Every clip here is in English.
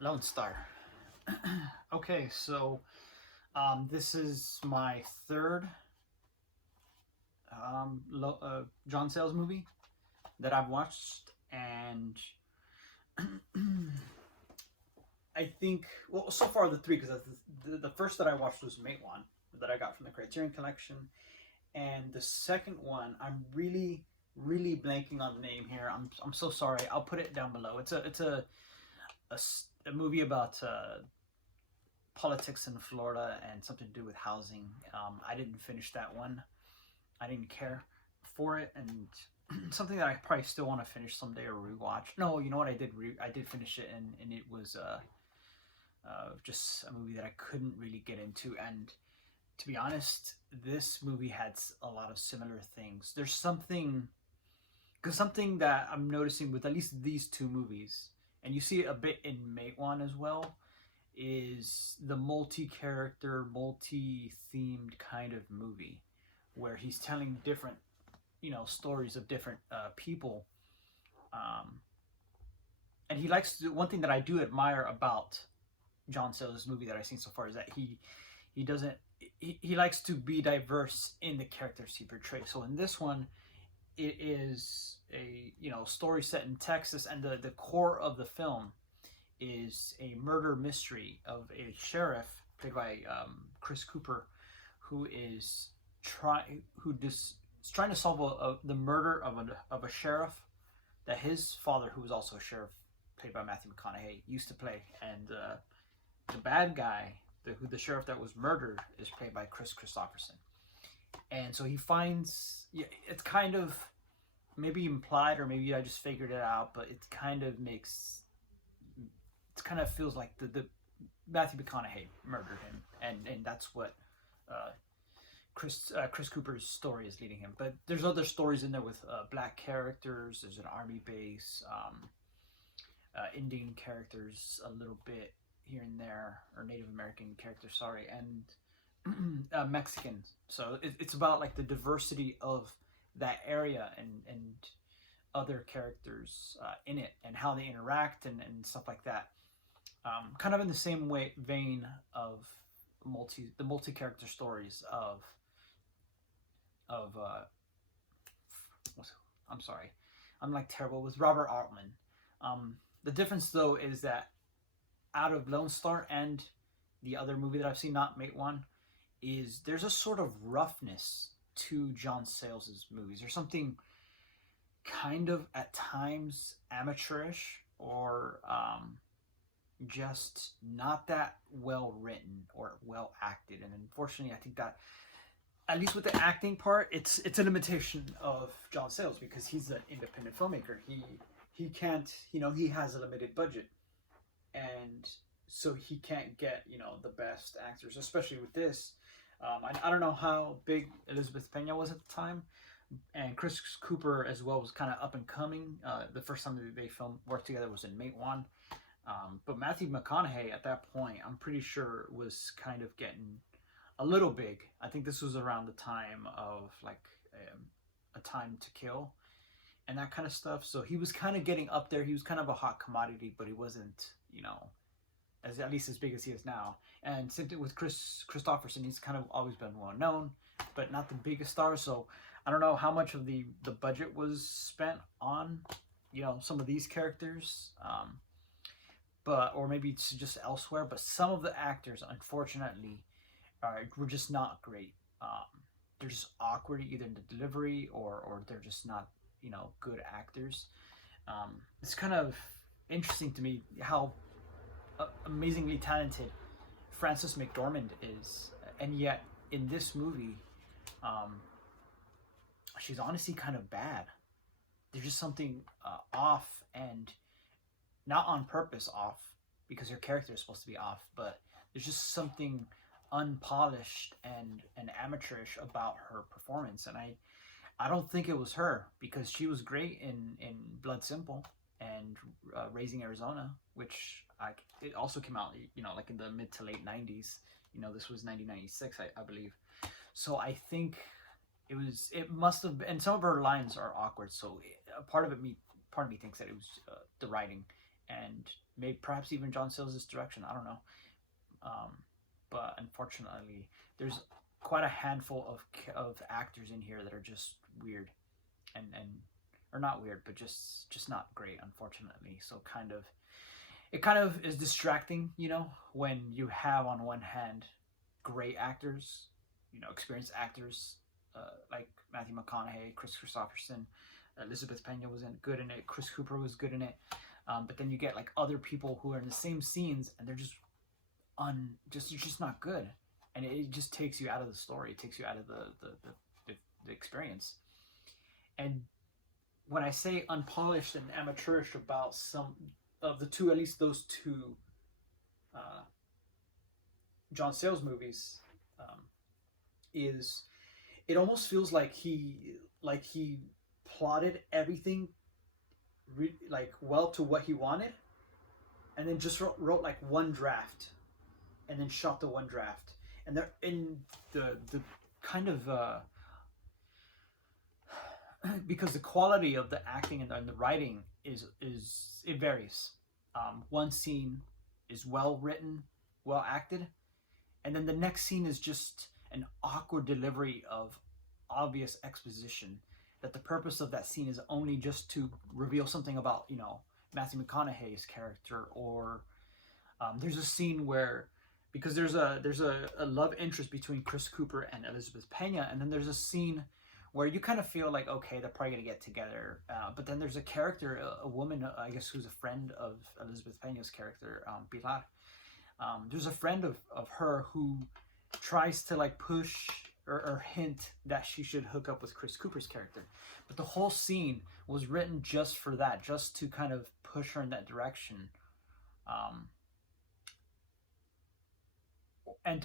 Lone Star. Okay, so this is my third John Sayles movie that I've watched, and I think so far the three, because the first that I watched was Mate One that I got from the Criterion Collection, and the second one I'm really blanking on the name here. I'm so sorry. I'll put it down below. It's a movie about politics in Florida and something to do with housing. I didn't finish that one. I didn't care for it, and something that I probably still want to finish someday or rewatch. No, you know what? I did finish it, and it was just a movie that I couldn't really get into. And to be honest, this movie had a lot of similar things. There's something that I'm noticing with at least these two movies, and you see it a bit in Mate One as well, is the multi-character, multi-themed kind of movie where he's telling different, stories of different people. Um, and he likes to do one thing that I do admire about John Sayles' movie that I've seen so far is that he doesn't he likes to be diverse in the characters he portrays. So in this one, it is a story set in Texas, and the core of the film is a murder mystery of a sheriff played by Chris Cooper, who is trying to solve the murder of a sheriff that his father, who was also a sheriff, played by Matthew McConaughey, used to play, and the bad guy, the sheriff that was murdered, is played by Chris Christopherson. And so he finds, yeah, it's kind of maybe implied, or maybe I just figured it out, but it kind of feels like the Matthew McConaughey murdered him, and that's what Chris Cooper's story is leading him. But there's other stories in there with black characters. There's an army base, Indian characters a little bit here and there, or Native American characters, sorry, and Mexicans. So it's about like the diversity of that area, and other characters in it, and how they interact, and stuff like that. Kind of in the same vein of the multi character stories of I'm sorry, I'm like terrible with Robert Altman. The difference though is that out of Lone Star and the other movie that I've seen, not Mate One, is there's a sort of roughness to John Sayles' movies. There's something kind of at times amateurish, or just not that well written or well acted. And unfortunately, I think that at least with the acting part, it's a limitation of John Sayles, because he's an independent filmmaker. He can't, he has a limited budget, and so he can't get the best actors, especially with this. I don't know how big Elizabeth Pena was at the time, and Chris Cooper as well was kind of up and coming. The first time that they worked together was in Mate One, but Matthew McConaughey at that point, I'm pretty sure, was kind of getting a little big. I think this was around the time of like A Time to Kill and that kind of stuff. So he was kind of getting up there. He was kind of a hot commodity, but he wasn't, as at least as big as he is now. And same thing with Chris Christopherson. He's kind of always been well known, but not the biggest star. So I don't know how much of the budget was spent on, some of these characters, but or maybe it's just elsewhere. But some of the actors, unfortunately, were just not great. They're just awkward, either in the delivery, or they're just not, good actors. It's kind of interesting to me how amazingly talented Frances McDormand is, and yet in this movie, she's honestly kind of bad. There's just something off, and not on purpose off, because her character is supposed to be off, but there's just something unpolished and amateurish about her performance. And I don't think it was her, because she was great in Blood Simple and Raising Arizona, which it also came out like in the mid to late 90s. This was 1996, I believe. So I think it must have been, and some of her lines are awkward, so part of me thinks that it was the writing, and maybe perhaps even John Sayles' direction. I don't know. But unfortunately, there's quite a handful of actors in here that are just weird, and or not weird, but just not great, unfortunately. So it kind of is distracting, when you have on one hand great actors, experienced actors, like Matthew McConaughey, Chris Christopherson, Elizabeth Pena was good in it, Chris Cooper was good in it, but then you get like other people who are in the same scenes and they're just not good, and it just takes you out of the story. It takes you out of the experience. And when I say unpolished and amateurish about some of the two, at least those two John Sayles movies, is it almost feels like he plotted everything like well to what he wanted, and then just wrote like one draft, and then shot the one draft, and they're in the kind of because the quality of the acting and the writing is it varies. One scene is well written, well acted, and then the next scene is just an awkward delivery of obvious exposition, that the purpose of that scene is only just to reveal something about Matthew McConaughey's character, or there's a scene where, because there's a love interest between Chris Cooper and Elizabeth Pena, and then there's a scene where you kind of feel like, okay, they're probably gonna get together, but then there's a character, a woman, I guess, who's a friend of Elizabeth Pena's character, Pilar. There's a friend of her who tries to like push or hint that she should hook up with Chris Cooper's character, but the whole scene was written just for that, just to kind of push her in that direction,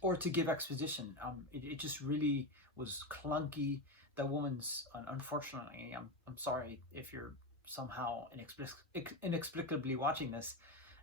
or to give exposition. It just really was clunky. That woman's, unfortunately, I'm sorry if you're somehow inexplicably watching this,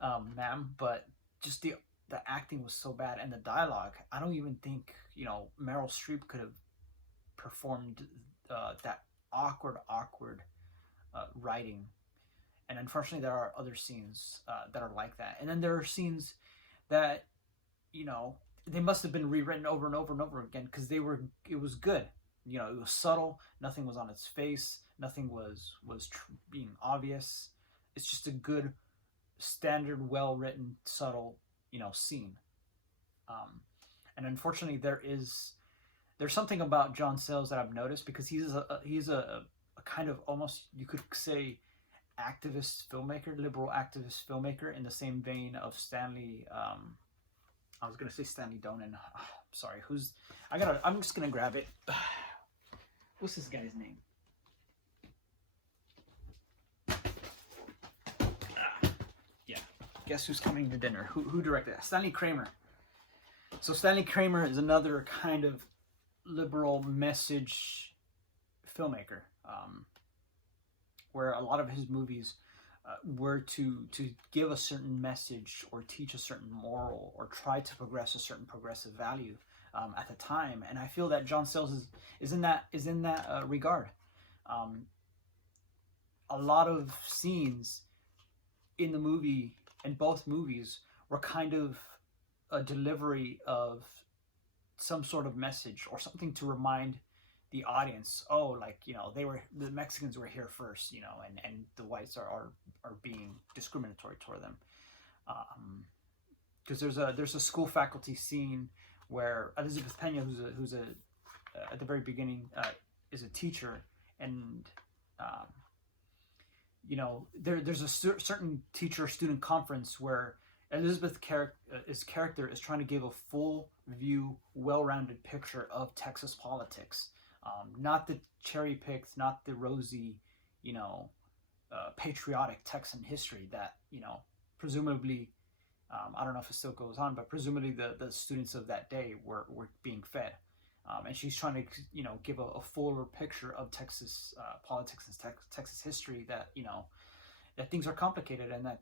ma'am, but just the acting was so bad, and the dialogue, I don't even think Meryl Streep could have performed that awkward writing. And unfortunately, there are other scenes that are like that, and then there are scenes that they must have been rewritten over and over and over again, because it was good. It was subtle. Nothing was on its face. Nothing was being obvious. It's just a good, standard, well-written, subtle, scene. And unfortunately, there's something about John Sayles that I've noticed, because he's a kind of, almost, you could say, activist filmmaker, liberal activist filmmaker, in the same vein of Stanley. I was gonna say Stanley Donen. Oh, sorry, I'm just gonna grab it. What's this guy's name? Yeah. Guess who's coming to dinner? Who directed that? Stanley Kramer. So Stanley Kramer is another kind of liberal message filmmaker, where a lot of his movies were to give a certain message, or teach a certain moral, or try to progress a certain progressive value at the time. And I feel that John Sayles is in that regard. A lot of scenes in the movie, in both movies, were kind of a delivery of some sort of message, or something to remind the audience, the Mexicans were here first, and the whites are being discriminatory toward them. Because there's a school faculty scene where Elizabeth Pena, who's at the very beginning, is a teacher, and there's a certain teacher-student conference where Elizabeth's character is trying to give a full view, well-rounded picture of Texas politics. Not the cherry-picked, not the rosy, patriotic Texan history that, presumably, I don't know if it still goes on, but presumably the students of that day were being fed. And she's trying to, give a fuller picture of Texas politics and Texas history, that, that things are complicated, and that,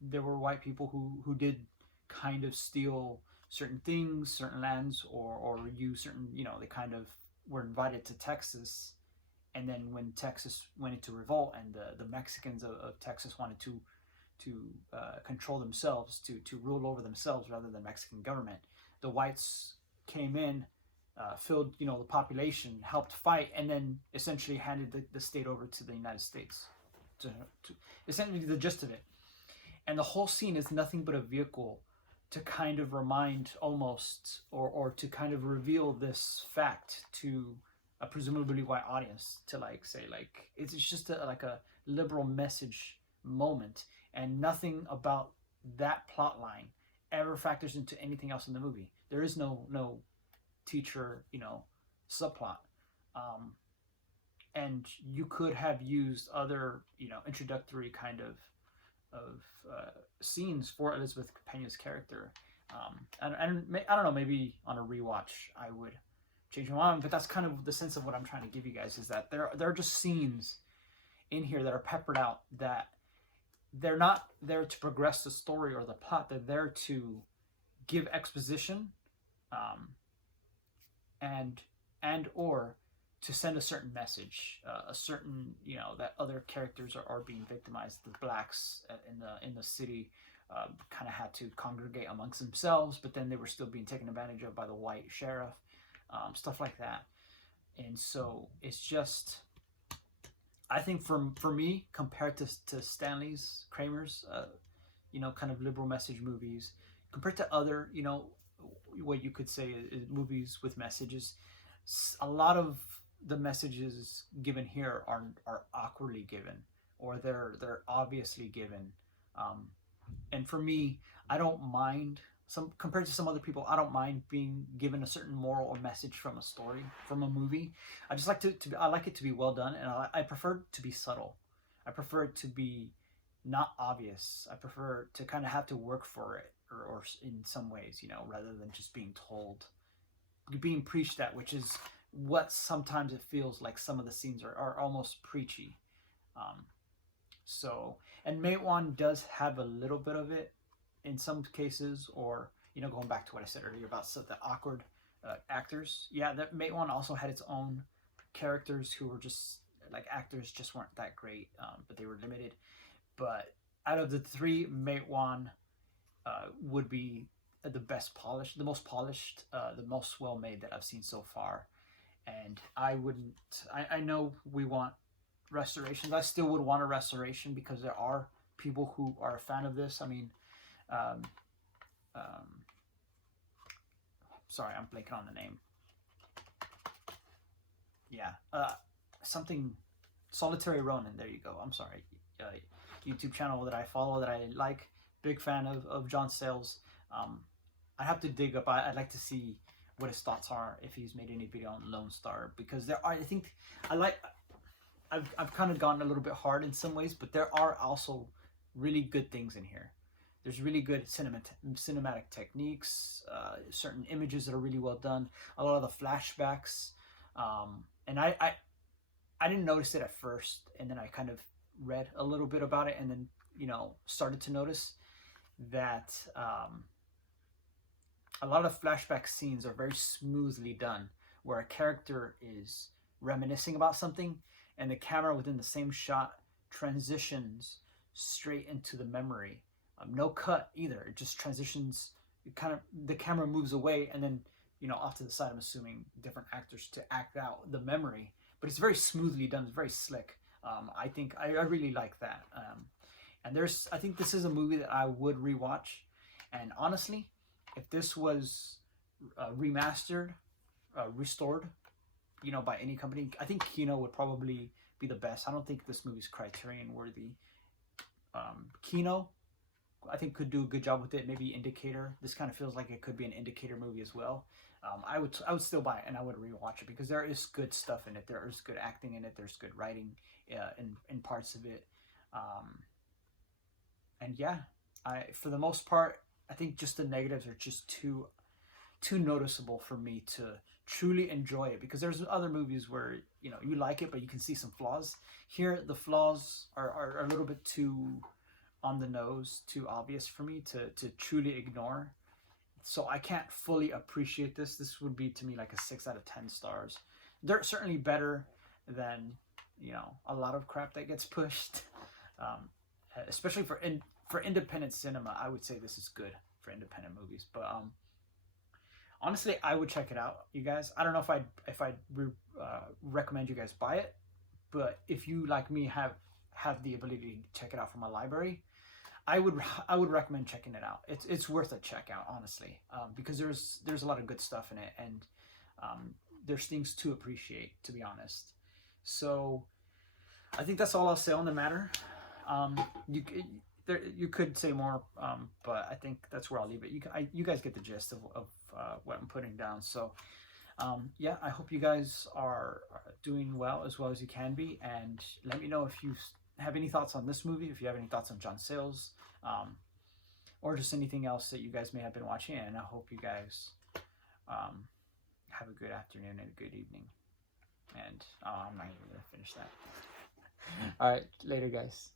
there were white people who did kind of steal certain things, certain lands, or use certain, they kind of were invited to Texas. And then when Texas went into revolt, and the Mexicans of Texas wanted to control themselves, to rule over themselves rather than Mexican government. The whites came in, filled the population, helped fight, and then essentially handed the state over to the United States. To essentially the gist of it. And the whole scene is nothing but a vehicle to kind of remind almost, or to kind of reveal this fact to a presumably white audience, to say it's just like a liberal message moment, and nothing about that plot line ever factors into anything else in the movie. There is no teacher subplot, and you could have used other introductory kind of scenes for Elizabeth Pena's character, and I don't know, maybe on a rewatch I would change my mind, but that's kind of the sense of what I'm trying to give you guys, is that there are just scenes in here that are peppered out, that they're not there to progress the story or the plot. They're there to give exposition, and or to send a certain message, a certain that other characters are being victimized. The blacks in the city kind of had to congregate amongst themselves, but then they were still being taken advantage of by the white sheriff, stuff like that. And so it's just, I think for me, compared to Stanley's, Kramer's, kind of liberal message movies, compared to other, what you could say is movies with messages, a lot of the messages given here are awkwardly given, or they're obviously given. And for me, I don't mind, compared to some other people, I don't mind being given a certain moral or message from a story, from a movie. I just like I like it to be well done, and I prefer it to be subtle. I prefer it to be not obvious. I prefer to kind of have to work for it, or in some ways, rather than just being told, being preached at, which is what sometimes it feels like some of the scenes are almost preachy. And Matewan does have a little bit of it in some cases, or going back to what I said earlier about the awkward actors. Yeah, that Matewan also had its own characters who were just actors, just weren't that great, but they were limited. But out of the three, Matewan would be the best polished, the most polished, the most well made that I've seen so far. And I know we want restorations. I still would want a restoration, because there are people who are a fan of this. I mean, sorry, I'm blanking on the name. Yeah, something Solitary Ronin. There you go. I'm sorry. YouTube channel that I follow, that I like. Big fan of John Sayles. I have to dig up. I'd like to see what his thoughts are, if he's made any video on Lone Star, because there are, I think, I've kind of gotten a little bit hard in some ways, but there are also really good things in here. There's really good cinematic techniques, certain images that are really well done, a lot of the flashbacks, and I didn't notice it at first, and then I kind of read a little bit about it, and then started to notice that a lot of flashback scenes are very smoothly done, where a character is reminiscing about something, and the camera within the same shot transitions straight into the memory. No cut either. It just transitions. The camera moves away, and then off to the side, I'm assuming different actors to act out the memory. But it's very smoothly done. It's very slick. I think I really like that. And I think this is a movie that I would rewatch. And honestly, if this was remastered, restored, by any company, I think Kino would probably be the best. I don't think this movie's Criterion worthy. Kino, I think, could do a good job with it. Maybe Indicator. This kind of feels like it could be an Indicator movie as well. I would still buy it, and I would rewatch it, because there is good stuff in it. There is good acting in it. There's good writing in parts of it. And yeah, for the most part, I think just the negatives are just too noticeable for me to truly enjoy it, because there's other movies where you like it, but you can see some flaws. Here, the flaws are a little bit too on the nose, too obvious for me to truly ignore. So I can't fully appreciate this. This would be, to me, like a 6 out of 10 stars. They're certainly better than a lot of crap that gets pushed, especially for independent cinema, I would say this is good for independent movies. But honestly, I would check it out, you guys. I don't know if I'd recommend you guys buy it, but if you like me have the ability to check it out from a library, I would recommend checking it out. It's worth a check out, honestly, because there's a lot of good stuff in it, and there's things to appreciate, to be honest. So I think that's all I'll say on the matter. You could say more, but I think that's where I'll leave it. You guys get the gist of what I'm putting down. So yeah, I hope you guys are doing well as you can be, and let me know if you have any thoughts on this movie, if you have any thoughts on John Sayles, or just anything else that you guys may have been watching. And I hope you guys have a good afternoon and a good evening. And I'm not even gonna finish that. All right, later, guys.